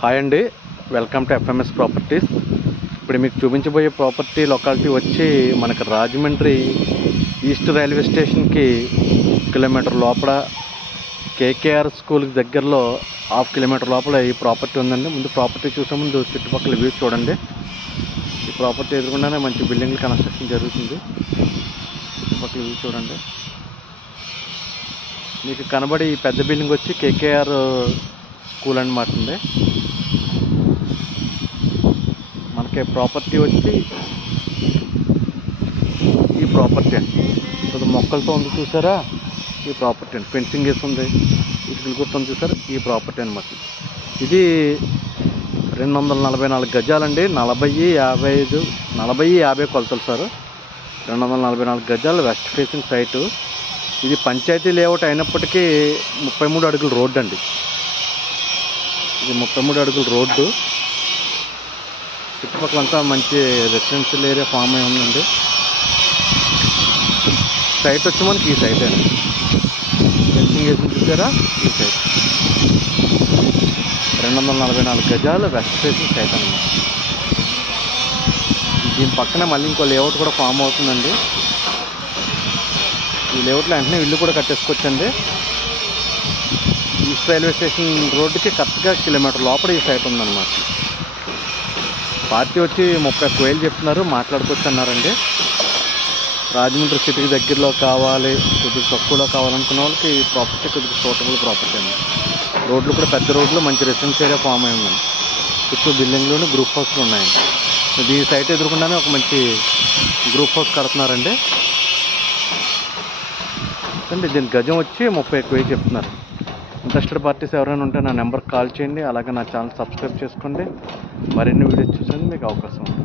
Hi అండి, welcome to FMS properties. ఇప్పుడు మీకు చూపించబోయే ప్రాపర్టీ లొకాలిటీ వచ్చి మనకు రాజమండ్రి ఈస్ట్ రైల్వే స్టేషన్కి కిలోమీటర్ లోపల, కేకేఆర్ స్కూల్కి దగ్గరలో హాఫ్ కిలోమీటర్ లోపల ఈ ప్రాపర్టీ ఉందండి. ముందు ప్రాపర్టీ చూసే ముందు చుట్టుపక్కల వ్యూ చూడండి. ఈ ప్రాపర్టీ ఎదురుకుండానే మంచి బిల్డింగ్లు కన్స్ట్రక్షన్ జరుగుతుంది. చుట్టుపక్కల వ్యూ చూడండి. మీకు కనబడి ఈ పెద్ద బిల్డింగ్ వచ్చి కేకేఆర్ స్కూల్ అన్నమాట అండి. మనకి ప్రాపర్టీ వచ్చి ఈ ప్రాపర్టీ అండి. కొద్ది మొక్కలతో ఉంది చూసారా, ఈ ప్రాపర్టీ అండి. ఫెన్సింగ్ వేసి ఉంది, ఇటుకలు గుర్తుంది చూసారా, ఈ ప్రాపర్టీ అనమాట. ఇది 244 గజాలండి. 40-50 కొలతలు సార్. 244 గజాలు వెస్ట్ ఫేసింగ్ సైటు. ఇది పంచాయతీ లేఅవుట్ అయినప్పటికీ 33 అడుగుల రోడ్డు అండి. ఇది 33 అడుగుల రోడ్డు. చుట్టుపక్కలంతా మంచి రెసిడెన్షియల్ ఏరియా ఫామ్ అయి ఉందండి. సైట్ వచ్చి మనకి ఈ సైట్ అండి. ఫెన్సింగ్ వేసి చూసారా, ఈ సైట్ 244 గజాలు వెస్ట్ ఫేసింగ్ సైట్ అన్నమాట. దీని పక్కనే మళ్ళీ ఇంకో లేఅవుట్ కూడా ఫామ్ అవుతుందండి. ఈ లేఅవుట్లో వెంటనే ఇల్లు కూడా కట్టేసుకోవచ్చండి. ఈస్ట్ రైల్వే స్టేషన్ రోడ్డుకి కరెక్ట్గా కిలోమీటర్ లోపల ఈ సైట్ ఉందన్నమాట. పార్టీ వచ్చి 31,000 చెప్తున్నారు, మాట్లాడుకోవచ్చు అన్నారండి. రాజమండ్రి సిటీకి దగ్గరలో కావాలి, కొద్దిగా తక్కువలో కావాలనుకున్న వాళ్ళకి ఈ ప్రాపర్టీ కొద్దిగా సూటబుల్ ప్రాపర్టీ అండి. రోడ్లు కూడా పెద్ద రోడ్లు, మంచి రెసిడెన్స్ ఏరియా ఫామ్ అయి ఉందండి. చుట్టూ బిల్డింగ్లోని గ్రూప్ హౌస్లు ఉన్నాయండి. ఈ సైట్ ఎదురుకుండానే ఒక మంచి గ్రూప్ హౌస్ కడుతున్నారండి. అండి దీని గజం వచ్చి 31,000 చెప్తున్నారు. ఇంట్రెస్టెడ్ పార్టీస్ ఎవరైనా ఉంటే నా నెంబర్కి కాల్ చేయండి. అలాగే నా ఛానల్ సబ్స్క్రైబ్ చేసుకోండి. మరిన్ని వీడియోస్ చూసండి మీకు అవకాశం ఉంటుంది.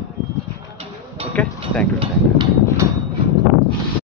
Okay, thank you.